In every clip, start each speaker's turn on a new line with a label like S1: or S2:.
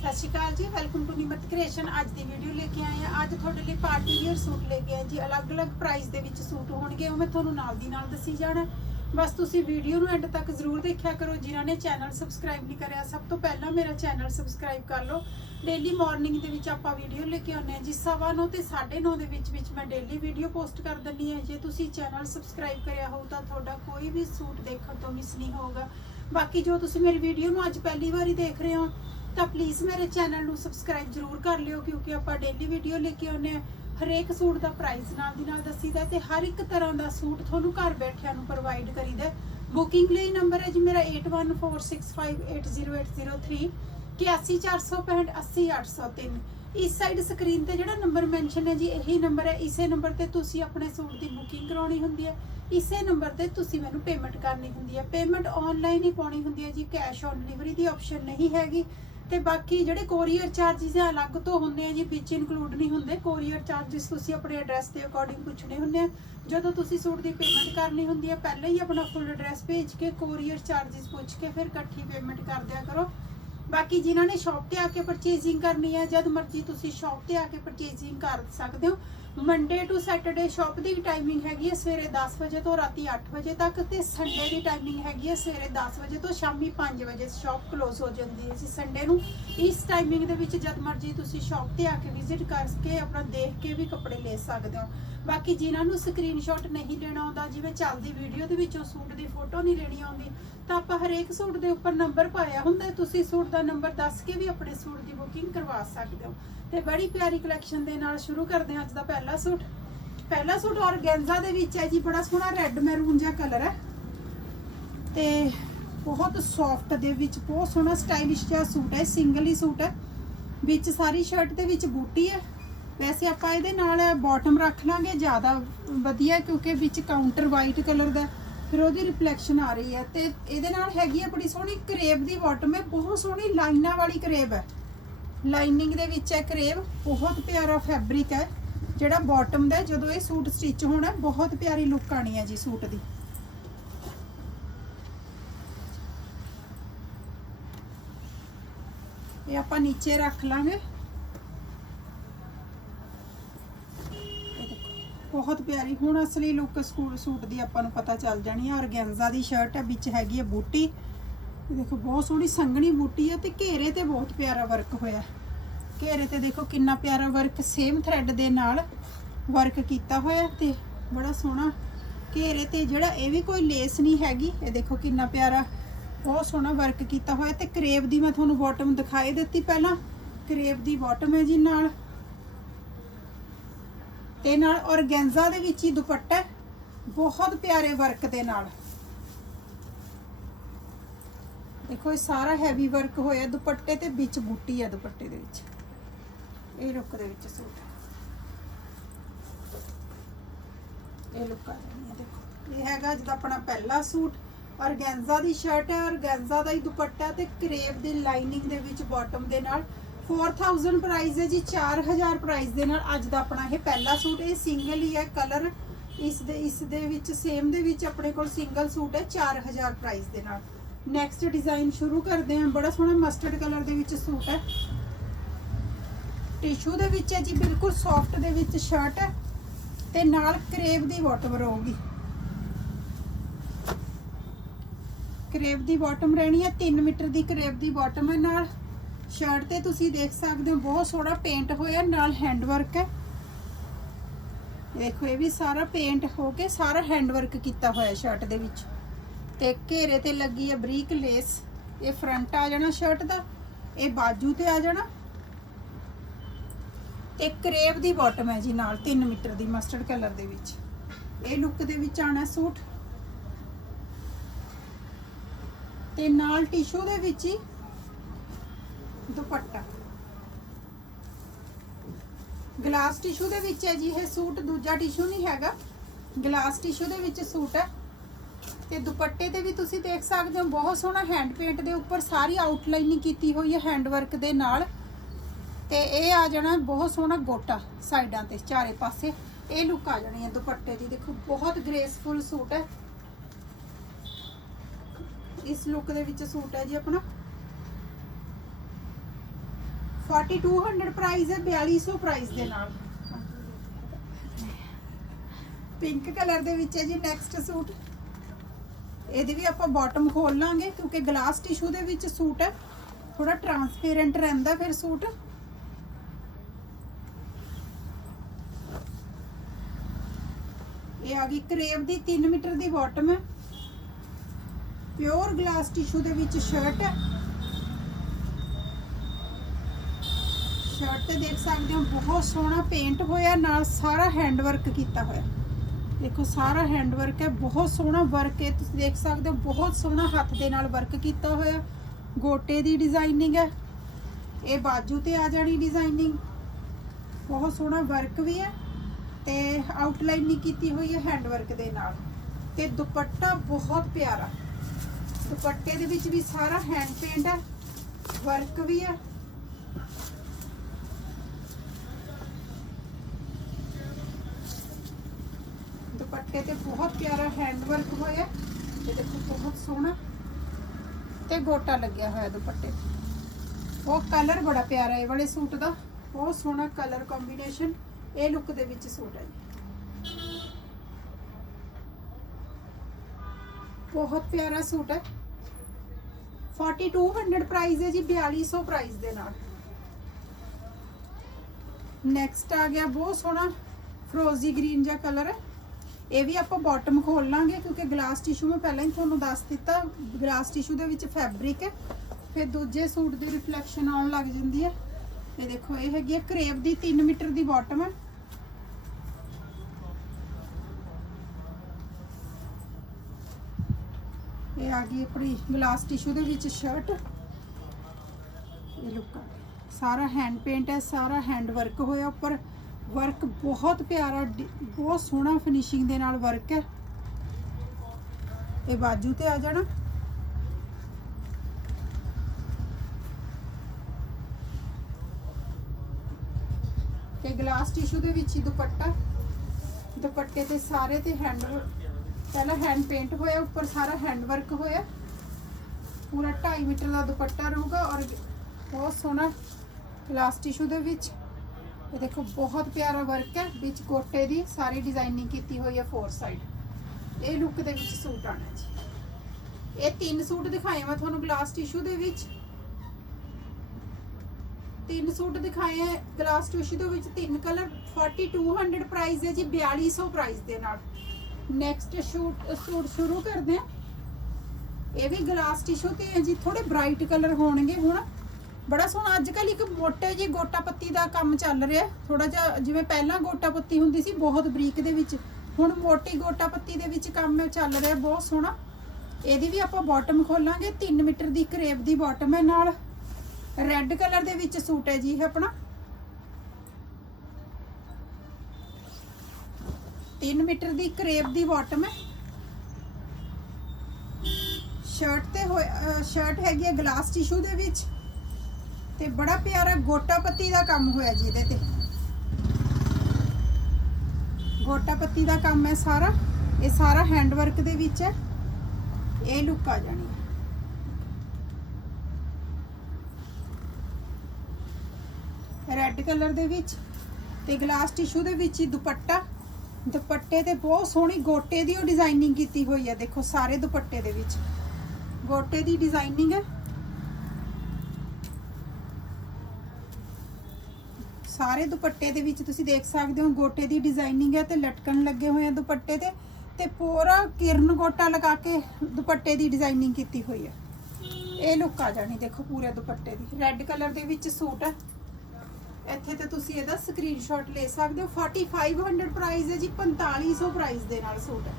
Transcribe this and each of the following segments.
S1: ਸਤਿ ਸ਼੍ਰੀ ਅਕਾਲ ਜੀ welcome to ਨਿਮਤ creation ਅੱਜ ਦੀ ਵੀਡੀਓ ਲੈ ਕੇ ਆਏ ਆ ਅੱਜ ਤੁਹਾਡੇ ਲਈ ਪਾਰਟੀ ਵੇਅਰ ਸੂਟ ਲੈ ਕੇ ਆਏ ਜੀ। ਅਲੱਗ-ਅਲੱਗ ਪ੍ਰਾਈਸ ਦੇ ਵਿੱਚ ਸੂਟ ਹੋਣਗੇ, ਉਹ ਮੈਂ ਤੁਹਾਨੂੰ ਨਾਲ ਦੀ ਨਾਲ ਦੱਸੀ ਜਾਣਾ। ਬਸ ਤੁਸੀਂ ਵੀਡੀਓ ਨੂੰ ਐਂਡ ਤੱਕ ਜ਼ਰੂਰ ਦੇਖਿਆ ਕਰੋ। ਜਿਨ੍ਹਾਂ ਨੇ ਚੈਨਲ ਸਬਸਕ੍ਰਾਈਬ ਨਹੀਂ ਕਰਿਆ, ਸਭ ਤੋਂ ਪਹਿਲਾਂ ਮੇਰਾ ਚੈਨਲ ਸਬਸਕ੍ਰਾਈਬ ਕਰ ਲਓ। ਡੇਲੀ ਮਾਰਨਿੰਗ ਦੇ ਵਿੱਚ ਆਪਾਂ ਵੀਡੀਓ ਲੈ ਕੇ ਆਉਂਦੇ ਹਾਂ ਜੀ। ਸਵਾ ਨੌ ਤੇ 9:30 ਦੇ ਵਿੱਚ ਵਿੱਚ ਮੈਂ ਡੇਲੀ ਵੀਡੀਓ ਪੋਸਟ ਕਰ ਦਿੰਦੀ ਹਾਂ। ਜੇ ਤੁਸੀਂ ਚੈਨਲ ਸਬਸਕ੍ਰਾਈਬ ਕਰਿਆ ਹੋਊ ਤਾਂ ਤੁਹਾਡਾ ਕੋਈ ਵੀ ਸੂਟ ਦੇਖਣ ਤੋਂ ਮਿਸ ਨਹੀਂ ਹੋਊਗਾ। ਬਾਕੀ ਜੋ ਤੁਸੀਂ ਮੇਰੀ ਵੀਡੀਓ ਨੂੰ ਅੱਜ ਪਹਿਲੀ ਵਾਰੀ ਦੇਖ ਰਹੇ ਹੋ ਤਾਂ ਪਲੀਜ਼ ਮੇਰੇ ਚੈਨਲ ਨੂੰ ਸਬਸਕ੍ਰਾਈਬ ਜ਼ਰੂਰ ਕਰ ਲਿਓ, ਕਿਉਂਕਿ ਆਪਾਂ ਡੇਲੀ ਵੀਡੀਓ ਲੈ ਕੇ ਆਉਂਦੇ ਹਾਂ। ਹਰੇਕ ਸੂਟ ਦਾ ਪ੍ਰਾਈਸ ਨਾਲ ਦੀ ਨਾਲ ਦੱਸੀਦਾ ਤੇ ਹਰ ਇੱਕ ਤਰ੍ਹਾਂ ਦਾ ਸੂਟ ਤੁਹਾਨੂੰ ਘਰ ਬੈਠਿਆਂ ਨੂੰ ਪ੍ਰੋਵਾਈਡ ਕਰੀਦਾ ਬੁਕਿੰਗ ਲਈ ਨੰਬਰ ਹੈ ਜੀ ਮੇਰਾ 8146580803 8146580803 ਇਸ ਸਾਈਡ ਸਕਰੀਨ ਤੇ ਜਿਹੜਾ ਨੰਬਰ ਮੈਂਸ਼ਨ ਹੈ ਜੀ, ਇਹੀ ਨੰਬਰ ਹੈ। ਇਸੇ ਨੰਬਰ ਤੇ ਤੁਸੀਂ ਆਪਣੇ ਸੂਟ ਦੀ ਬੁਕਿੰਗ ਕਰਾਉਣੀ ਹੁੰਦੀ ਹੈ। ਇਸੇ ਨੰਬਰ ਤੇ ਤੁਸੀਂ ਮੈਨੂੰ ਪੇਮੈਂਟ ਕਰਨੀ ਹੁੰਦੀ ਹੈ। ਪੇਮੈਂਟ ਆਨਲਾਈਨ ਹੀ ਪਾਉਣੀ ਹੁੰਦੀ ਹੈ ਜੀ ਕੈਸ਼ ਔਨ ਡਿਲੀਵਰੀ ਦੀ ਆਪਸ਼ਨ ਨਹੀਂ ਹੈਗੀ। ਤੇ ਬਾਕੀ ਜਿਹੜੇ ਕੋਰੀਅਰ ਚਾਰजेस ਆ, ਅਲੱਗ ਤੋਂ ਹੁੰਦੇ ਆ ਜੀ, ਵਿੱਚ ਇਨਕਲੂਡ ਨਹੀਂ ਹੁੰਦੇ। ਕੋਰੀਅਰ ਚਾਰजेस ਤੁਸੀਂ ਆਪਣੇ ਐਡਰੈਸ ਦੇ ਅਕੋਰਡਿੰਗ ਪੁੱਛਣੇ ਹੁੰਦੇ ਆ। ਜਦੋਂ ਤੁਸੀਂ ਸੂਟ ਦੀ ਪੇਮੈਂਟ ਕਰਨੀ ਹੁੰਦੀ ਹੈ ਪਹਿਲਾਂ ਹੀ ਆਪਣਾ ਫੁੱਲ ਐਡਰੈਸ ਭੇਜ ਕੇ ਕੋਰੀਅਰ ਚਾਰजेस ਪੁੱਛ ਕੇ ਫਿਰ ਇਕੱਠੀ ਪੇਮੈਂਟ ਕਰ ਦਿਆ ਕਰੋ। ਬਾਕੀ ਜਿਨ੍ਹਾਂ ਨੇ ਸ਼ਾਪ ਤੇ ਆ ਕੇ ਪਰਚੇਜ਼ਿੰਗ ਕਰਨੀ ਹੈ ਜਦ ਮਰਜ਼ੀ ਤੁਸੀਂ ਸ਼ਾਪ ਤੇ ਆ ਕੇ ਪਰਚੇਜ਼ਿੰਗ ਕਰ ਸਕਦੇ ਹੋ। ਮੰਡੇ ਟੂ ਸੈਟਰਡੇ ਸ਼ਾਪ ਦੀ ਟਾਈਮਿੰਗ ਹੈਗੀ ਹੈ, ਸਵੇਰੇ 10 ਵਜੇ ਤੋਂ ਰਾਤੀ 8 ਵਜੇ ਤੱਕ ਤੇ ਸੰਡੇ ਦੀ ਟਾਈਮਿੰਗ ਹੈਗੀ ਹੈ, ਸਵੇਰੇ 10 ਵਜੇ ਤੋਂ ਸ਼ਾਮੀ 5 ਵਜੇ ਸ਼ਾਪ ਕਲੋਜ਼ ਹੋ ਜਾਂਦੀ ਹੈ ਜੀ ਸੰਡੇ ਨੂੰ। ਇਸ ਟਾਈਮਿੰਗ ਦੇ ਵਿੱਚ ਜਦ ਮਰਜ਼ੀ ਤੁਸੀਂ ਸ਼ਾਪ ਤੇ ਆ ਕੇ ਵਿਜ਼ਿਟ ਕਰਕੇ ਆਪਣਾ ਦੇਖ ਕੇ ਵੀ ਕੱਪੜੇ ਲੈ ਸਕਦੇ ਹੋ। ਬਾਕੀ ਜਿਨ੍ਹਾਂ ਨੂੰ ਸਕਰੀਨਸ਼ਾਟ ਨਹੀਂ ਲੈਣਾ ਆਉਂਦਾ, ਜਿਵੇਂ ਚੱਲਦੀ ਵੀਡੀਓ ਦੇ ਵਿੱਚੋਂ ਸੂਟ ਦੀ ਫੋਟੋ ਨਹੀਂ ਲੈਣੀ ਆਉਂਦੀ, ਤਾਂ ਆਪਾਂ ਹਰੇਕ ਸੂਟ ਦੇ ਉੱਪਰ ਨੰਬਰ ਪਾਇਆ ਹੁੰਦਾ ਤੁਸੀਂ ਸੂਟ ਦਾ ਨੰਬਰ ਦੱਸ ਕੇ ਵੀ ਆਪਣੇ ਸੂਟ ਦੀ ਬੁਕਿੰਗ ਕਰਵਾ ਸਕਦੇ ਹੋ। ਤੇ ਬੜੀ ਪਿਆਰੀ ਕਲੈਕਸ਼ਨ ਦੇ ਨਾਲ ਸ਼ੁਰੂ ਕਰਦੇ ਹਾਂ, ਅੱਜ ਦਾ ਪਹਿਲਾ ਪਹਿਲਾ ਸੂਟ? ਪਹਿਲਾ ਸੂਟ ਔਰਗੈਂਜ਼ਾ ਦੇ ਵਿੱਚ ਹੈ ਜੀ, ਬੜਾ ਸੋਹਣਾ ਰੈੱਡ ਮੈਰੂਨ ਜਿਹਾ ਕਲਰ ਹੈ। ਤੇ ਬਹੁਤ ਸੌਫਟ ਦੇ ਵਿੱਚ, ਬਹੁਤ ਸੋਹਣਾ ਸਟਾਈਲਿਸ਼ ਜਿਹਾ ਸੂਟ ਹੈ ਸਿੰਗਲ ਹੀ ਸੂਟ ਹੈ। ਵਿੱਚ ਸਾਰੀ ਸ਼ਰਟ ਦੇ ਵਿੱਚ ਬੂਟੀ ਹੈ। ਵੈਸੇ ਆਪਾਂ ਇਹਦੇ ਨਾਲ ਬਾਟਮ ਰੱਖ ਲਾਂਗੇ ਜ਼ਿਆਦਾ ਵਧੀਆ, ਕਿਉਂਕਿ ਵਿੱਚ ਕਾਊਂਟਰ ਵਾਈਟ ਕਲਰ ਦਾ ਫਿਰ ਉਹਦੀ ਰਿਫਲੈਕਸ਼ਨ ਆ ਰਹੀ ਹੈ। ਤੇ ਇਹਦੇ ਨਾਲ ਹੈਗੀ ਹੈ ਬੜੀ ਸੋਹਣੀ ਕਰੇਬ ਦੀ ਬਾਟਮ ਹੈ। ਬਹੁਤ ਸੋਹਣੀ ਲਾਈਨਾਂ ਵਾਲੀ ਕਰੇਬ ਹੈ। ਲਾਈਨਿੰਗ ਦੇ ਵਿੱਚ ਹੈ ਕਰੇਬ ਬਹੁਤ ਪਿਆਰਾ ਫੈਬਰਿਕ ਹੈ। ਜਿਹੜਾ ਬਾਟਮ ਦਾ ਜਦੋਂ ਇਹ ਸੂਟ ਸਟਿਚ ਹੋਣਾ, ਬਹੁਤ ਪਿਆਰੀ ਲੁੱਕ ਆਣੀ ਹੈ ਜੀ ਸੂਟ ਦੀ। ਇਹ ਆਪਾਂ ਨੀਚੇ ਰੱਖ ਲਾਂਗੇ। ਬਹੁਤ ਪਿਆਰੀ। ਹੁਣ ਅਸਲੀ ਲੁੱਕ ਸਕੂਲ ਸੂਟ ਦੀ ਆਪਾਂ ਨੂੰ ਪਤਾ ਚੱਲ ਜਾਣੀ ਹੈ। ਔਰਗੈਂਜ਼ਾ ਦੀ ਸ਼ਰਟ ਹੈ, ਵਿੱਚ ਹੈਗੀ ਹੈ ਬੂਟੀ। ਦੇਖੋ, ਬਹੁਤ ਸੋਹਣੀ ਸੰਘਣੀ ਬੂਟੀ ਹੈ ਤੇ ਘੇਰੇ ਤੇ ਬਹੁਤ ਪਿਆਰਾ ਵਰਕ ਹੋਇਆ ਘੇਰੇ ਤੇ ਦੇਖੋ ਕਿੰਨਾ ਪਿਆਰਾ ਵਰਕ ਸੇਮ ਥ੍ਰੈਡ ਦੇ ਨਾਲ ਵਰਕ ਕੀਤਾ ਹੋਇਆ ਤੇ ਬੜਾ ਸੋਹਣਾ ਘੇਰੇ ਤੇ ਜਿਹੜਾ ਇਹ ਵੀ ਕੋਈ ਲੇਸ ਨਹੀਂ ਹੈਗੀ, ਇਹ ਦੇਖੋ ਕਿੰਨਾ ਪਿਆਰਾ, ਬਹੁਤ ਸੋਹਣਾ ਵਰਕ ਕੀਤਾ ਹੋਇਆ ਤੇ ਕਰੇਬ ਦੀ ਮੈਂ ਤੁਹਾਨੂੰ ਬਾਟਮ ਦਿਖਾਈ ਦਿੱਤੀ ਪਹਿਲਾਂ ਕਰੇਬ ਦੀ ਬਾਟਮ ਹੈ ਜੀ ਨਾਲ। ਤੇ ਨਾਲ ਔਰਗੈਂਜ਼ਾ ਦੇ ਵਿੱਚ ਹੀ ਦੁਪੱਟਾ ਬਹੁਤ ਪਿਆਰੇ ਵਰਕ ਦੇ ਨਾਲ। ਦੇਖੋ ਇਹ ਸਾਰਾ ਹੈਵੀ ਵਰਕ ਹੋਇਆ ਦੁਪੱਟੇ ਤੇ, ਵਿੱਚ ਬੂਟੀ ਹੈ ਦੁਪੱਟੇ ਦੇ ਵਿੱਚ। ਇਹ ਲੁੱਕ ਦੇ ਵਿੱਚ ਸੂਟ ਇਹ ਲੁੱਕ ਆ ਰਹੀ ਦੇਖੋ। ਇਹ ਹੈਗਾ ਜਿਹਦਾ ਆਪਣਾ ਪਹਿਲਾ ਸੂਟ ਔਰਗੈਂਜ਼ਾ ਦੀ ਸ਼ਰਟ ਹੈ ਔਰਗੈਂਜ਼ਾ ਦਾ ਹੀ ਦੁਪੱਟਾ ਤੇ ਕਰੇਪ ਦੀ ਲਾਈਨਿੰਗ ਦੇ ਵਿੱਚ ਬਾਟਮ ਦੇ ਨਾਲ। 4000 ਪ੍ਰਾਈਸ ਹੈ ਜੀ 4000 ਪ੍ਰਾਈਸ ਦੇ ਨਾਲ ਅੱਜ ਦਾ ਆਪਣਾ ਇਹ ਪਹਿਲਾ ਸੂਟ। ਇਹ ਸਿੰਗਲ ਹੀ ਹੈ ਕਲਰ ਇਸ ਦੇ ਇਸ ਦੇ ਵਿੱਚ ਸੇਮ ਦੇ ਵਿੱਚ ਆਪਣੇ ਕੋਲ ਸਿੰਗਲ ਸੂਟ ਹੈ 4000 ਪ੍ਰਾਈਸ ਦੇ ਨਾਲ। ਨੈਕਸਟ ਡਿਜ਼ਾਈਨ ਸ਼ੁਰੂ ਕਰਦੇ ਹਾਂ। ਬੜਾ ਸੋਹਣਾ ਮਸਟਰਡ ਕਲਰ ਦੇ ਵਿੱਚ ਸੂਟ ਹੈ। ਟਿਸ਼ੂ ਦੇ ਵਿੱਚ ਹੈ ਜੀ, ਬਿਲਕੁਲ ਸੌਫਟ ਦੇ ਵਿੱਚ ਸ਼ਰਟ ਹੈ ਤੇ ਨਾਲ ਕਰੇਬ ਦੀ ਬਾਟਮ ਰਹੂਗੀ। ਕਰੇਬ ਦੀ ਬਾਟਮ ਰਹਿਣੀ ਹੈ 3 ਮੀਟਰ ਦੀ ਕਰੇਬ ਦੀ ਬਾਟਮ ਹੈ ਨਾਲ। ਸ਼ਰਟ ਤੇ ਤੁਸੀਂ ਦੇਖ ਸਕਦੇ ਹੋ, ਬਹੁਤ ਸੋਹਣਾ ਪੇਂਟ ਹੋਇਆ, ਨਾਲ ਹੈਂਡ ਵਰਕ ਹੈ। ਦੇਖੋ, ਇਹ ਵੀ ਸਾਰਾ ਪੇਂਟ ਹੋ ਕੇ ਸਾਰਾ ਹੈਂਡ ਵਰਕ ਕੀਤਾ ਹੋਇਆ ਸ਼ਰਟ ਦੇ ਵਿੱਚ। ਤੇ ਘੇਰੇ ਤੇ ਲੱਗੀ ਹੈ ਬਰੀਕ ਲੇਸ ਇਹ ਫਰੰਟ ਆ ਜਾਣਾ ਸ਼ਰਟ ਦਾ, ਇਹ ਬਾਜੂ ਤੇ ਆ ਜਾਣਾ। ਤੇ ਕਰੇਪ ਦੀ ਬਾਟਮ ਹੈ ਜੀ ਨਾਲ 3 ਮੀਟਰ ਦੀ ਮਸਟਰਡ ਕਲਰ ਦੇ ਵਿੱਚ। ਇਹ ਲੁੱਕ ਦੇ ਵਿੱਚ ਆਣਾ ਸੂਟ। ਤੇ ਨਾਲ ਟਿਸ਼ੂ ਦੇ ਵਿੱਚ ਹੀ ਦੁਪੱਟਾ। ਗਲਾਸ ਟਿਸ਼ੂ ਦੇ ਵਿੱਚ ਹੈ ਜੀ, ਇਹ ਸੂਟ ਦੂਜਾ ਟਿਸ਼ੂ ਨਹੀਂ ਹੈਗਾ। ਗਲਾਸ ਟਿਸ਼ੂ ਦੇ ਵਿੱਚ ਸੂਟ ਹੈ। ਤੇ ਦੁਪੱਟੇ ਤੇ ਵੀ ਤੁਸੀਂ ਦੇਖ ਸਕਦੇ ਹੋ, ਬਹੁਤ ਸੋਹਣਾ ਹੈਂਡ ਪੇਂਟ ਦੇ ਉੱਪਰ ਸਾਰੀ ਆਊਟਲਾਈਨਿੰਗ ਕੀਤੀ ਹੋਈ ਹੈ ਹੈਂਡ ਵਰਕ ਦੇ ਨਾਲ। ਤੇ ਇਹ ਆ ਜਾਣਾ ਬਹੁਤ ਸੋਹਣਾ ਗੋਟਾ ਸਾਈਡਾਂ ਤੇ, ਚਾਰੇ ਪਾਸੇ। ਇਹ ਲੁੱਕ ਆ ਜਾਣੀ ਹੈ ਦੁਪੱਟੇ ਦੀ। ਦੇਖੋ, ਬਹੁਤ ਗ੍ਰੇਸਫੁਲ ਸੂਟ ਹੈ। ਇਸ ਲੁੱਕ ਦੇ ਵਿੱਚ ਸੂਟ ਹੈ ਜੀ ਆਪਣਾ। 4200 ਪ੍ਰਾਈਸ ਹੈ 4200 ਪ੍ਰਾਈਸ ਦੇ ਨਾਲ। ਪਿੰਕ ਕਲਰ ਦੇ ਵਿੱਚ ਹੈ ਜੀ ਨੈਕਸਟ ਸੂਟ। ਇਹਦੀ ਵੀ ਆਪਾਂ ਬਾਟਮ ਖੋਲ ਲਾਂਗੇ, ਕਿਉਂਕਿ ਗਲਾਸ ਟਿਸ਼ੂ ਦੇ ਵਿੱਚ ਸੂਟ ਹੈ। ਥੋੜਾ ਟ੍ਰਾਂਸਪੇਰੈਂਟ ਰਹਿੰਦਾ ਫਿਰ ਸੂਟ। ਇਹ ਆ ਗਈ ਕਰੇਵ ਦੀ 3 ਮੀਟਰ ਦੀ ਬਾਟਮ ਹੈ ਪਿਓਰ ਗਲਾਸ ਟਿਸ਼ੂ ਦੇ ਵਿੱਚ ਸ਼ਰਟ ਹੈ ਸ਼ਰਟ ਤੇ ਦੇਖ ਸਕਦੇ ਹੋ, ਬਹੁਤ ਸੋਹਣਾ ਪੇਂਟ ਹੋਇਆ, ਨਾਲ ਸਾਰਾ ਹੈਂਡ ਵਰਕ ਕੀਤਾ ਹੋਇਆ। ਦੇਖੋ, ਸਾਰਾ ਹੈਂਡ ਵਰਕ ਹੈ, ਬਹੁਤ ਸੋਹਣਾ ਵਰਕ ਹੈ। ਤੁਸੀਂ ਦੇਖ ਸਕਦੇ ਹੋ, ਬਹੁਤ ਸੋਹਣਾ ਹੱਥ ਦੇ ਨਾਲ ਵਰਕ ਕੀਤਾ ਹੋਇਆ। ਗੋਟੇ ਦੀ ਡਿਜ਼ਾਈਨਿੰਗ ਹੈ। ਇਹ ਬਾਜੂ ਤੇ ਆ ਜਾਣੀ ਡਿਜ਼ਾਈਨਿੰਗ ਬਹੁਤ ਸੋਹਣਾ ਵਰਕ ਵੀ ਹੈ। ਤੇ ਆਊਟਲਾਈਨ ਨਹੀਂ ਕੀਤੀ ਹੋਈ ਹੈ ਹੈਂਡ ਵਰਕ ਦੇ ਨਾਲ। ਤੇ ਦੁਪੱਟਾ ਬਹੁਤ ਪਿਆਰਾ। ਦੁਪੱਟੇ ਦੇ ਵਿੱਚ ਵੀ ਸਾਰਾ ਹੈਂਡ ਪੇਂਟ ਹੈ ਵਰਕ ਵੀ ਹੈ। ਦੁਪੱਟੇ ਤੇ ਬਹੁਤ ਪਿਆਰਾ ਹੈਂਡ ਵਰਕ ਹੋਇਆ, ਇਹ ਦੇਖੋ ਬਹੁਤ ਸੋਹਣਾ। ਤੇ ਗੋਟਾ ਲੱਗਿਆ ਹੋਇਆ ਦੁਪੱਟੇ ਉਹ ਕਲਰ ਬੜਾ ਪਿਆਰਾ ਹੈ ਇਹ ਵਾਲੇ ਸੂਟ ਦਾ। ਬਹੁਤ ਸੋਹਣਾ ਕਲਰ ਕੰਬੀਨੇਸ਼ਨ ਇਹ ਲੁੱਕ ਦੇ ਵਿੱਚ ਸੂਟ ਹੈ ਜੀ। ਬਹੁਤ ਪਿਆਰਾ ਸੂਟ ਹੈ। 4200 ਪ੍ਰਾਈਸ ਹੈ ਜੀ 4200 ਪ੍ਰਾਈਸ ਦੇ ਨਾਲ। ਨੈਕਸਟ ਆ ਗਿਆ ਬਹੁਤ ਸੋਹਣਾ ਫਰੋਜ਼ੀ ਗ੍ਰੀਨ ਜਿਹਾ ਕਲਰ ਹੈ। ਇਹ ਵੀ ਆਪਾਂ ਬਾਟਮ ਖੋਲ ਲਾਂਗੇ ਕਿਉਂਕਿ ਗਲਾਸ ਟਿਸ਼ੂ ਮੈਂ ਪਹਿਲਾਂ ਹੀ ਤੁਹਾਨੂੰ ਦੱਸ ਦਿੱਤਾ ਗਲਾਸ ਟਿਸ਼ੂ ਦੇ ਵਿੱਚ ਫੈਬਰਿਕ ਹੈ। ਫਿਰ ਦੂਜੇ ਸੂਟ ਦੀ ਰਿਫਲੈਕਸ਼ਨ ਆਉਣ ਲੱਗ ਜਾਂਦੀ ਹੈ। ਇਹ ਦੇਖੋ, ਇਹ ਹੈਗੀ ਹੈ ਕਰੇਬ ਦੀ 3 ਮੀਟਰ ਦੀ ਬਾਟਮ ਹੈ ਇਹ ਆ ਗਈ ਆਪਣੀ ਗਲਾਸ ਟਿਸ਼ੂ ਦੇ ਵਿੱਚ ਸ਼ਰਟ ਇਹ ਲੁੱਕ ਸਾਰਾ ਹੈਂਡ ਪੇਂਟ ਹੈ, ਸਾਰਾ ਹੈਂਡ ਵਰਕ ਹੋਇਆ ਉੱਪਰ। ਵਰਕ ਬਹੁਤ ਪਿਆਰਾ ਬਹੁਤ ਸੋਹਣਾ ਫਿਨਿਸ਼ਿੰਗ ਦੇ ਨਾਲ ਵਰਕ ਹੈ। ਇਹ ਬਾਜੂ ਤੇ ਆ ਜਾਣਾ। ਗਲਾਸ ਟਿਸ਼ੂ ਦੇ ਵਿੱਚ ਹੀ ਦੁਪੱਟਾ, ਦੁਪੱਟੇ ਤੇ ਸਾਰੇ ਤੇ ਹੈਂਡ ਪਹਿਲਾਂ ਹੈਂਡ ਪੇਂਟ ਹੋਇਆ, ਉੱਪਰ ਸਾਰਾ ਹੈਂਡ ਵਰਕ ਹੋਇਆ। ਪੂਰਾ 2.5 ਮੀਟਰ ਦਾ ਦੁਪੱਟਾ ਰਹੂਗਾ ਔਰ ਬਹੁਤ ਸੋਹਣਾ ਗਲਾਸ ਟਿਸ਼ੂ ਦੇ ਵਿੱਚ। ਇਹ ਦੇਖੋ, ਬਹੁਤ ਪਿਆਰਾ ਵਰਕ ਹੈ। ਵਿੱਚ ਕੋਟੇ ਦੀ ਸਾਰੀ ਡਿਜ਼ਾਈਨਿੰਗ ਕੀਤੀ ਹੋਈ ਹੈ ਫੋਰ ਸਾਈਡ ਇਹ ਲੁੱਕ ਦੇ ਵਿੱਚ ਸੂਟ ਆਣਾ ਜੀ। ਇਹ ਤਿੰਨ ਸੂਟ ਦਿਖਾਏ ਮੈਂ ਤੁਹਾਨੂੰ ਗਲਾਸ ਟਿਸ਼ੂ ਦੇ ਵਿੱਚ। ਤਿੰਨ ਸੂਟ ਦਿਖਾਏ ਹੈ ਗਲਾਸ ਟਿਸ਼ੂ ਦੇ ਵਿੱਚ, ਤਿੰਨ ਕਲਰ 4200 ਪ੍ਰਾਈਸ ਹੈ ਜੀ 4200 ਪ੍ਰਾਈਸ ਦੇ ਨਾਲ। ਨੈਕਸਟ ਸ਼ੂਟ ਸੂਟ ਸ਼ੁਰੂ ਕਰਦੇ ਹਾਂ। ਇਹ ਵੀ ਗਲਾਸ ਟਿਸ਼ੂ ਤੇ ਹੈ ਜੀ ਥੋੜੇ ਬ੍ਰਾਈਟ ਕਲਰ ਹੋਣਗੇ ਹੁਣ। ਬੜਾ ਸੋਹਣਾ ਅੱਜ ਕੱਲ ਇੱਕ ਮੋਟੇ ਜੀ ਗੋਟਾ ਪੱਤੀ ਦਾ ਕੰਮ ਚੱਲ ਰਿਹਾ। ਥੋੜਾ ਜਿਹਾ, ਜਿਵੇਂ ਪਹਿਲਾਂ ਗੋਟਾ ਪੱਤੀ ਹੁੰਦੀ ਸੀ, ਬਹੁਤ ਬਰੀਕ ਦੇ ਵਿੱਚ। ਹੁਣ ਮੋਟੀ ਗੋਟਾ ਪੱਤੀ ਦੇ ਵਿੱਚ ਕੰਮ ਚੱਲ ਰਿਹਾ, ਬਹੁਤ ਸੋਹਣਾ। ਇਹਦੀ ਵੀ ਆਪਾਂ ਬਾਟਮ ਖੋਲਾਂਗੇ 3 ਮੀਟਰ ਦੀ ਕਰੇਬ ਦੀ ਬਾਟਮ ਹੈ ਨਾਲ। ਰੈੱਡ ਕਲਰ ਦੇ ਵਿੱਚ ਸੂਟ ਹੈ ਜੀ ਇਹ ਆਪਣਾ। 3 ਮੀਟਰ ਦੀ ਕਰੇਪ ਦੀ ਬਾਟਮ ਹੈ। ਸ਼ਰਟ ਤੇ ਸ਼ਰਟ ਹੈਗੀ ਹੈ ਗਲਾਸ ਟਿਸ਼ੂ ਦੇ ਵਿੱਚ। ਤੇ ਬੜਾ ਪਿਆਰਾ ਗੋਟਾ ਪੱਤੀ ਦਾ ਕੰਮ ਹੋਇਆ ਜੀ ਇਹਦੇ ਤੇ। ਗੋਟਾ ਪੱਤੀ ਦਾ ਕੰਮ ਹੈ ਸਾਰਾ। ਇਹ ਸਾਰਾ ਹੈਂਡ ਵਰਕ ਦੇ ਵਿੱਚ ਹੈ। ਇਹ ਲੁੱਕ ਆ ਜਾਣੀ ਹੈ ਰੈੱਡ ਕਲਰ ਦੇ ਵਿੱਚ ਤੇ ਗਲਾਸ ਟਿਸ਼ੂ ਦੇ ਵਿੱਚ ਹੀ ਦੁਪੱਟਾ। ਦੁਪੱਟੇ ਤੇ ਬਹੁਤ ਸੋਹਣੀ ਗੋਟੇ ਦੀ ਉਹ ਡਿਜ਼ਾਈਨਿੰਗ ਕੀਤੀ ਹੋਈ ਹੈ, ਦੇਖੋ ਸਾਰੇ ਦੁਪੱਟੇ ਦੇ ਵਿੱਚ। ਗੋਟੇ ਦੀ ਡਿਜ਼ਾਈਨਿੰਗ ਹੈ। ਸਾਰੇ ਦੁਪੱਟੇ ਦੇ ਵਿੱਚ ਤੁਸੀਂ ਦੇਖ ਸਕਦੇ ਹੋ, ਗੋਟੇ ਦੀ ਡਿਜ਼ਾਈਨਿੰਗ ਹੈ ਤੇ ਲਟਕਣ ਲੱਗੇ ਹੋਏ ਆ ਦੁਪੱਟੇ ਤੇ। ਤੇ ਪੂਰਾ ਕਿਰਨ ਗੋਟਾ ਲਗਾ ਕੇ ਦੁਪੱਟੇ ਦੀ ਡਿਜ਼ਾਈਨਿੰਗ ਕੀਤੀ ਹੋਈ ਹੈ। ਇਹ ਲੁੱਕ ਆ ਜਾਣੀ, ਦੇਖੋ ਪੂਰੇ ਦੁਪੱਟੇ ਦੀ। ਰੈੱਡ ਕਲਰ ਦੇ ਵਿੱਚ ਸੂਟ ਹੈ। ਇੱਥੇ ਤੇ ਤੁਸੀਂ ਇਹਦਾ ਸਕਰੀਨਸ਼ਾਟ ਲੈ ਸਕਦੇ ਹੋ। 4500 ਪ੍ਰਾਈਸ ਹੈ ਜੀ 4500 ਪ੍ਰਾਈਸ ਦੇ ਨਾਲ ਸੂਟ ਹੈ।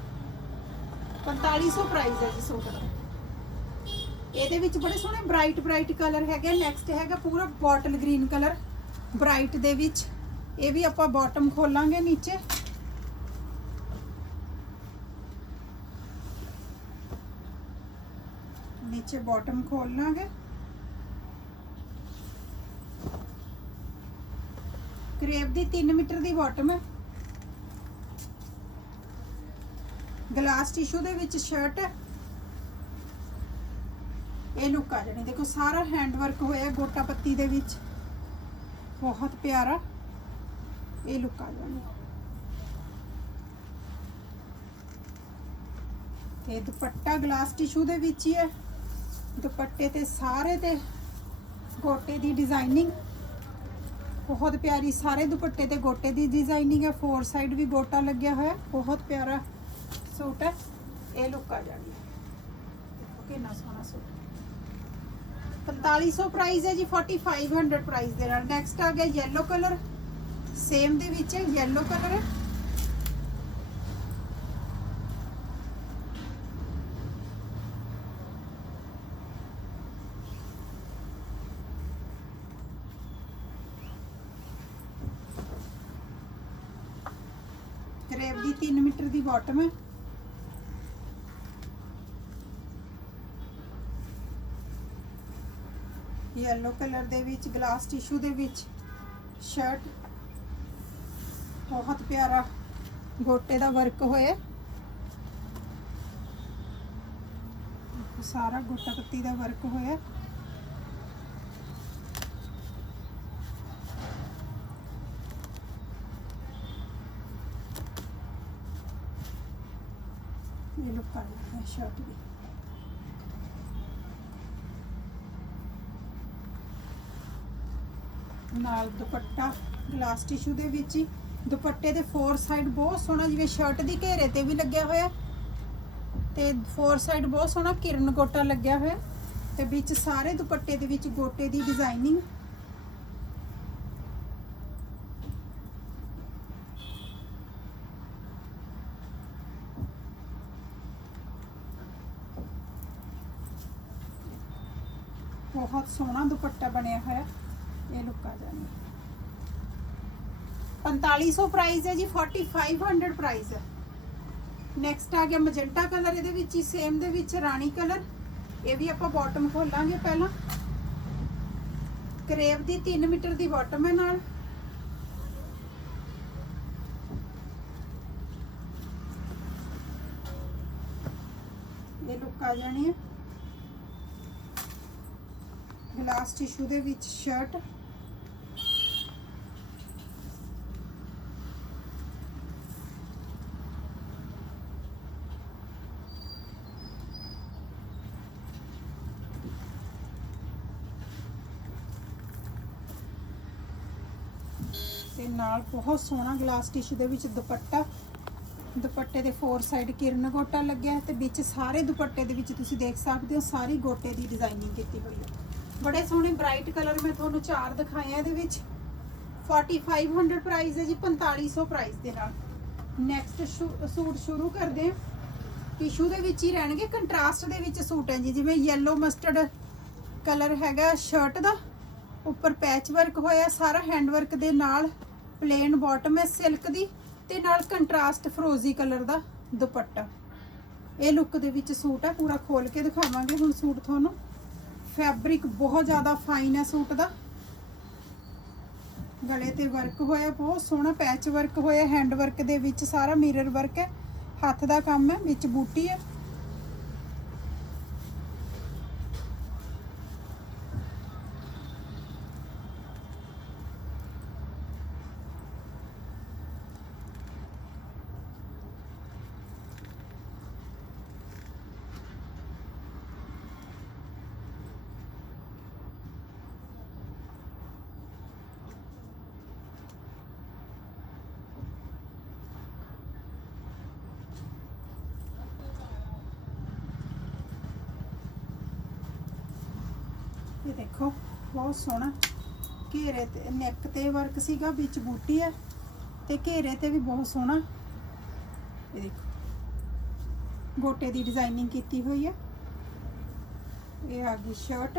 S1: 4500 ਪ੍ਰਾਈਸ ਹੈ ਜੀ ਸੂਟ ਦਾ। ਇਹਦੇ ਵਿੱਚ ਬੜੇ ਸੋਹਣੇ ਬ੍ਰਾਈਟ ਬ੍ਰਾਈਟ ਕਲਰ ਹੈਗੇ ਨੈਕਸਟ ਹੈਗਾ ਪੂਰਾ ਬੋਟਲ ਗ੍ਰੀਨ ਕਲਰ ਬ੍ਰਾਈਟ ਦੇ ਵਿੱਚ। ਇਹ ਵੀ ਆਪਾਂ ਬਾਟਮ ਖੋਲਾਂਗੇ ਨੀਚੇ। ਨੀਚੇ ਬਾਟਮ ਖੋਲ ਲਾਂਗੇ। ਕਰੇਪ ਦੀ 3 ਮੀਟਰ ਦੀ ਬਾਟਮ ਹੈ। ਗਲਾਸ ਟਿਸ਼ੂ ਦੇ ਵਿੱਚ ਸ਼ਰਟ ਹੈ। ਇਹ ਲੁੱਕ ਆ ਜਾਣੀ ਦੇਖੋ, ਸਾਰਾ ਹੈਂਡ ਵਰਕ ਹੋਇਆ ਗੋਟਾ ਪੱਤੀ ਦੇ ਵਿੱਚ। ਬਹੁਤ ਪਿਆਰਾ। ਇਹ ਲੁੱਕ ਆ ਜਾਣੀ। ਤੇ ਦੁਪੱਟਾ ਗਲਾਸ ਟਿਸ਼ੂ ਦੇ ਵਿੱਚ ਹੀ ਹੈ। ਦੁਪੱਟੇ ਤੇ ਸਾਰੇ ਤੇ ਗੋਟੇ ਦੀ ਡਿਜ਼ਾਈਨਿੰਗ ਬਹੁਤ ਪਿਆਰੀ, ਸਾਰੇ ਦੁਪੱਟੇ ਤੇ ਗੋਟੇ ਦੀ ਡਿਜ਼ਾਈਨਿੰਗ ਹੈ ਫੋਰ ਸਾਈਡ ਵੀ ਗੋਟਾ ਲੱਗਿਆ ਹੋਇਆ, ਬਹੁਤ ਪਿਆਰਾ ਸੂਟ ਹੈ। ਇਹ ਲੁੱਕ ਆ ਜਾਣੀ ਦੇਖੋ ਕਿੰਨਾ ਸੋਹਣਾ ਸੂਟ 4500 ਪ੍ਰਾਈਸ ਹੈ ਜੀ 4500 ਪ੍ਰਾਈਸ ਦੇ ਨਾਲ। ਨੈਕਸਟ ਆ ਗਿਆ yellow ਕਲਰ ਸੇਮ ਦੇ ਵਿੱਚ ਹੈ, yellow ਕਲਰ ਹੈ ਕਰੇਬ ਦੀ 3 ਮੀਟਰ ਦੀ ਬਾਟਮ ਹੈ। ਯੈਲੋ ਕਲਰ ਦੇ ਵਿੱਚ ਗਲਾਸ ਟਿਸ਼ੂ ਦੇ ਵਿੱਚ ਸ਼ਰਟ ਬਹੁਤ ਪਿਆਰਾ ਗੋਟੇ ਦਾ ਵਰਕ ਹੋਇਆ। ਸਾਰਾ ਗੋਟਾ ਪੱਤੀ ਦਾ ਵਰਕ ਹੋਇਆ। ਇਹ ਲੁੱਕ ਆ ਹੈ ਸ਼ਰਟ ਦੀ ਨਾਲ ਦੁਪੱਟਾ ਗਲਾਸ ਟਿਸ਼ੂ ਦੇ ਵਿੱਚ ਹੀ। ਦੁਪੱਟੇ ਦੇ ਫੋਰ ਸਾਈਡ ਬਹੁਤ ਸੋਹਣਾ, ਜਿਵੇਂ ਸ਼ਰਟ ਦੀ ਘੇਰੇ ਤੇ ਵੀ ਲੱਗਿਆ ਹੋਇਆ। ਤੇ ਫੋਰ ਸਾਈਡ ਬਹੁਤ ਸੋਹਣਾ ਕਿਰਨ ਗੋਟਾ ਲੱਗਿਆ ਹੋਇਆ। ਤੇ ਵਿੱਚ ਸਾਰੇ ਦੁਪੱਟੇ ਦੇ ਵਿੱਚ ਗੋਟੇ ਦੀ ਡਿਜ਼ਾਈਨਿੰਗ ਬਹੁਤ ਸੋਹਣਾ ਦੁਪੱਟਾ ਬਣਿਆ ਹੋਇਆ। ਇਹ ਲੁੱਕ ਆ ਜਾਣੀ। 4500 ਪ੍ਰਾਈਸ ਹੈ ਜੀ 4500 ਪ੍ਰਾਈਸ ਹੈ। ਨੈਕਸਟ ਆ ਗਿਆ ਮਜੈਂਟਾ ਕਲਰ ਇਹਦੇ ਵਿੱਚ ਹੀ ਸੇਮ ਦੇ ਵਿੱਚ ਰਾਣੀ ਕਲਰ ਇਹ ਵੀ ਆਪਾਂ ਬਾਟਮ ਖੋਲਾਂਗੇ ਪਹਿਲਾਂ। ਕਰੇਵ ਦੀ 3 ਮੀਟਰ ਦੀ ਬਾਟਮ ਹੈ ਨਾਲ। ਇਹ ਲੁੱਕ ਆ ਜਾਣੀ ਹੈ। ਗਲਾਸ ਟਿਸ਼ੂ ਦੇ ਵਿੱਚ ਸ਼ਰਟ ਤੇ ਨਾਲ ਬਹੁਤ ਸੋਹਣਾ ਗਲਾਸ ਟਿਸ਼ੂ ਦੇ ਵਿੱਚ ਦੁਪੱਟਾ। ਦੁਪੱਟੇ ਦੇ ਫੋਰ ਸਾਈਡ ਕਿਰਨ ਗੋਟਾ ਲੱਗਿਆ ਤੇ ਵਿੱਚ ਸਾਰੇ ਦੁਪੱਟੇ ਦੇ ਵਿੱਚ ਤੁਸੀਂ ਦੇਖ ਸਕਦੇ ਹੋ, ਸਾਰੀ ਗੋਟੇ ਦੀ ਡਿਜ਼ਾਈਨਿੰਗ ਕੀਤੀ ਹੋਈ ਹੈ। ਬੜੇ ਸੋਹਣੇ ਬ੍ਰਾਈਟ ਕਲਰ ਮੈਂ ਤੁਹਾਨੂੰ ਚਾਰ ਦਿਖਾਏ ਆ ਇਹਦੇ ਵਿੱਚ। 4500 ਪ੍ਰਾਈਸ ਹੈ ਜੀ 4500 ਪ੍ਰਾਈਸ ਦੇ ਨਾਲ। ਨੈਕਸਟ ਸੂਟ ਸ਼ੁਰੂ ਕਰਦੇ ਹਾਂ। ਟਿਸ਼ੂ ਦੇ ਵਿੱਚ ਹੀ ਰਹਿਣਗੇ ਕੰਟਰਾਸਟ ਦੇ ਵਿੱਚ ਸੂਟ ਹੈ ਜੀ, ਜਿਵੇਂ ਯੈਲੋ ਮਸਟਰਡ ਕਲਰ ਹੈਗਾ ਸ਼ਰਟ ਦਾ। ਉੱਪਰ ਪੈਚ ਵਰਕ ਹੋਇਆ, ਸਾਰਾ ਹੈਂਡ ਵਰਕ ਦੇ ਨਾਲ ਪਲੇਨ ਬਾਟਮ ਹੈ ਸਿਲਕ ਦੀ, ਤੇ ਨਾਲ ਕੰਟਰਾਸਟ ਫਰੋਜ਼ੀ ਕਲਰ ਦਾ ਦੁਪੱਟਾ। ਇਹ ਲੁੱਕ ਦੇ ਵਿੱਚ ਸੂਟ ਹੈ, ਪੂਰਾ ਖੋਲ ਕੇ ਦਿਖਾਵਾਂਗੇ ਹੁਣ ਸੂਟ ਤੁਹਾਨੂੰ। ਫੈਬਰਿਕ ਬਹੁਤ ਜ਼ਿਆਦਾ ਫਾਈਨ ਹੈ ਸੂਟ ਦਾ। ਗਲੇ ਤੇ ਵਰਕ ਹੋਇਆ ਬਹੁਤ ਸੋਹਣਾ ਪੈਚ ਵਰਕ ਹੋਇਆ ਹੈਂਡ ਵਰਕ ਦੇ ਵਿੱਚ ਸਾਰਾ ਮਿਰਰ ਵਰਕ ਹੈ। ਹੱਥ ਦਾ ਕੰਮ ਹੈ, ਵਿੱਚ ਬੂਟੀ ਹੈ। ਦੇਖੋ, ਬਹੁਤ ਸੋਹਣਾ। ਘੇਰੇ ਤੇ ਨੈਕ ਤੇ ਵਰਕ ਸੀਗਾ, ਵਿੱਚ ਬੂਟੀ ਹੈ ਤੇ ਘੇਰੇ ਤੇ ਵੀ ਬਹੁਤ ਸੋਹਣਾ। ਇਹ ਦੇਖੋ, ਗੋਟੇ ਦੀ ਡਿਜ਼ਾਈਨਿੰਗ ਕੀਤੀ ਹੋਈ ਹੈ ਇਹ ਆ ਗਈ ਸ਼ਰਟ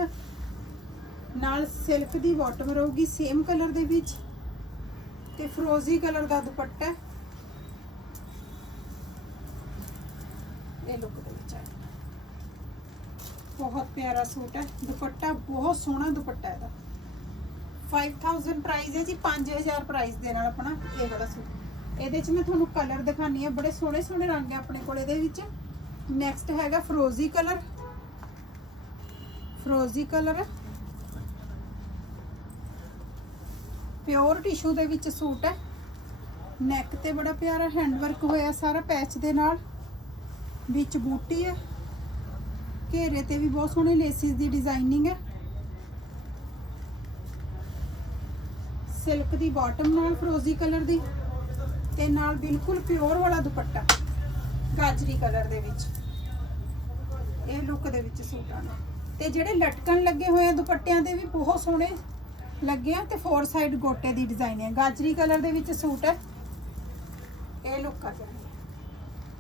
S1: ਨਾਲ ਸਿਲਕ ਦੀ ਬਾਟਮ ਰਹੂਗੀ ਸੇਮ ਕਲਰ ਦੇ ਵਿੱਚ। ਤੇ ਫਰੋਜ਼ੀ ਕਲਰ ਦਾ ਦੁਪੱਟਾ। ਇਹ ਲੁੱਕ ਬਹੁਤ ਪਿਆਰਾ ਸੂਟ ਹੈ। ਦੁਪੱਟਾ ਬਹੁਤ ਸੋਹਣਾ ਦੁਪੱਟਾ ਇਹਦਾ। 5000 ਪ੍ਰਾਈਸ ਹੈ ਜੀ 5000 ਪ੍ਰਾਈਸ ਦੇ ਨਾਲ ਆਪਣਾ ਇਹ ਵਾਲਾ ਸੂਟ। ਇਹਦੇ ਚ ਮੈਂ ਤੁਹਾਨੂੰ ਕਲਰ ਦਿਖਾਨੀ ਆ ਬੜੇ ਸੋਹਣੇ ਸੋਹਣੇ ਰੰਗ ਹੈ ਆਪਣੇ ਕੋਲ ਇਹਦੇ ਵਿੱਚ। ਨੈਕਸਟ ਹੈਗਾ ਫਰੋਜ਼ੀ ਕਲਰ ਫਰੋਜ਼ੀ ਕਲਰ ਪਿਓਰ ਟਿਸ਼ੂ ਦੇ ਵਿੱਚ ਸੂਟ ਹੈ। ਨੈਕ ਤੇ ਬੜਾ ਪਿਆਰਾ ਹੈਂਡ ਵਰਕ ਹੋਇਆ ਸਾਰਾ ਪੈਚ ਦੇ ਨਾਲ। ਵਿੱਚ ਬੂਟੀ ਹੈ। ਘੇਰੇ ਤੇ ਵੀ ਬਹੁਤ ਸੋਹਣੇ ਲੇਸਿਸ ਦੀ ਡਿਜ਼ਾਈਨਿੰਗ ਹੈ। ਸਿਲਕ ਦੀ ਬਾਟਮ ਨਾਲ ਫਰੋਜ਼ੀ ਕਲਰ ਦੀ ਤੇ ਨਾਲ ਬਿਲਕੁਲ ਪਿਓਰ ਵਾਲਾ ਦੁਪੱਟਾ, ਗਾਜਰੀ ਕਲਰ ਦੇ ਵਿੱਚ। ਇਹ ਲੁੱਕ ਦੇ ਵਿੱਚ ਸੂਟਾਂ ਨੇ। ਤੇ ਜਿਹੜੇ ਲਟਕਣ ਲੱਗੇ ਹੋਏ ਆ ਦੁਪੱਟਿਆਂ ਦੇ ਵੀ ਬਹੁਤ ਸੋਹਣੇ ਲੱਗੇ ਆ ਤੇ ਫੋਰ ਸਾਈਡ ਗੋਟੇ ਦੀ ਡਿਜ਼ਾਈਨ ਹੈ। ਗਾਜਰੀ ਕਲਰ ਦੇ ਵਿੱਚ ਸੂਟ ਹੈ। ਇਹ ਲੁੱਕ ਆ ਜਾਂਦੀ ਹੈ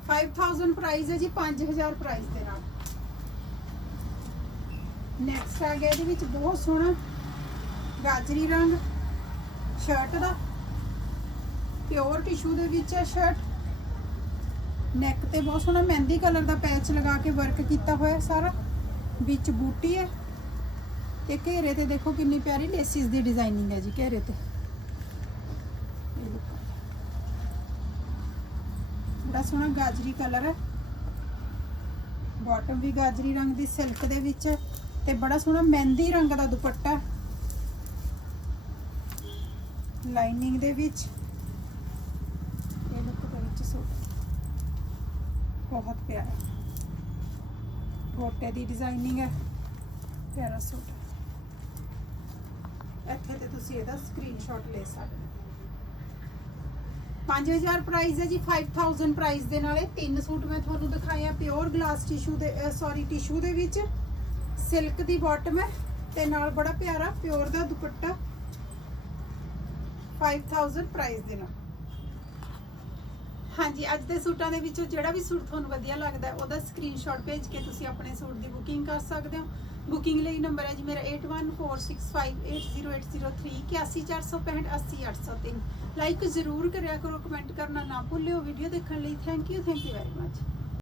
S1: 5000 ਪ੍ਰਾਈਸ ਹੈ ਜੀ 5000 ਪ੍ਰਾਈਸ ਦੇ ਨਾਲ। ਨੈਕਸਟ ਆ ਗਿਆ ਇਹਦੇ ਵਿੱਚ ਬਹੁਤ ਸੋਹਣਾ ਗਾਜਰੀ ਰੰਗ ਸ਼ਰਟ ਦਾ। ਪਿਓਰ ਟਿਸ਼ੂ ਦੇ ਵਿੱਚ ਹੈ ਸ਼ਰਟ ਨੈਕ ਤੇ ਬਹੁਤ ਸੋਹਣਾ ਮਹਿੰਦੀ ਕਲਰ ਦਾ ਪੈਚ ਲਗਾ ਕੇ ਵਰਕ ਕੀਤਾ ਹੋਇਆ ਸਾਰਾ। ਵਿੱਚ ਬੂਟੀ ਹੈ। ਤੇ ਘੇਰੇ ਤੇ ਦੇਖੋ ਕਿੰਨੀ ਪਿਆਰੀ ਲੇਸਿਸ ਦੀ ਡਿਜ਼ਾਈਨਿੰਗ ਹੈ ਜੀ ਘੇਰੇ ਤੇ। ਬੜਾ ਸੋਹਣਾ ਗਾਜਰੀ ਕਲਰ ਹੈ। ਬਾਟਮ ਵੀ ਗਾਜਰੀ ਰੰਗ ਦੀ ਸਿਲਕ ਦੇ ਵਿੱਚ ਹੈ। ਤੇ ਬੜਾ ਸੋਹਣਾ ਮਹਿੰਦੀ ਰੰਗ ਦਾ ਦੁਪੱਟਾ। ਲਾਈਨਿੰਗ ਦੇ ਵਿੱਚ। ਇਹ ਲੁੱਕ ਦੇ ਵਿੱਚ ਸੂਟ ਬਹੁਤ ਪਿਆਰਾ। ਗੋਟੇ ਦੀ ਡਿਜ਼ਾਈਨਿੰਗ ਹੈ। ਪਿਆਰਾ ਸੂਟ। ਇੱਥੇ ਤੇ ਤੁਸੀਂ ਇਹਦਾ ਸਕਰੀਨਸ਼ਾਟ ਲੈ ਸਕਦੇ 5000 ਪ੍ਰਾਈਸ ਹੈ ਜੀ 5000 ਪ੍ਰਾਈਸ ਦੇ ਨਾਲ। ਇਹ ਤਿੰਨ ਸੂਟ ਮੈਂ ਤੁਹਾਨੂੰ ਦਿਖਾਇਆ ਪਿਓਰ ਗਲਾਸ ਟਿਸ਼ੂ ਦੇ ਸੌਰੀ ਟਿਸ਼ੂ ਦੇ ਵਿੱਚ। ਸਿਲਕ ਦੀ ਬਾਟਮ ਹੈ ਤੇ ਨਾਲ ਬੜਾ ਪਿਆਰਾ ਪਿਓਰ ਦਾ ਦੁਪੱਟਾ 5000 ਪ੍ਰਾਈਸ ਦੇ ਨਾਲ ਹਾਂਜੀ, ਅੱਜ ਦੇ ਸੂਟਾਂ ਦੇ ਵਿੱਚੋਂ ਜਿਹੜਾ ਵੀ ਸੂਟ ਤੁਹਾਨੂੰ ਵਧੀਆ ਲੱਗਦਾ ਉਹਦਾ ਸਕਰੀਨਸ਼ਾਟ ਭੇਜ ਕੇ ਤੁਸੀਂ ਆਪਣੇ ਸੂਟ ਦੀ ਬੁਕਿੰਗ ਕਰ ਸਕਦੇ ਹੋ। ਬੁਕਿੰਗ ਲਈ ਨੰਬਰ ਹੈ ਜੀ ਮੇਰਾ 8146580803 8146580803 ਲਾਈਕ ਜ਼ਰੂਰ ਕਰਿਆ ਕਰੋ ਕਮੈਂਟ ਕਰਨਾ ਨਾ ਭੁੱਲਿਓ। ਵੀਡੀਓ ਦੇਖਣ ਲਈ thank you thank you very much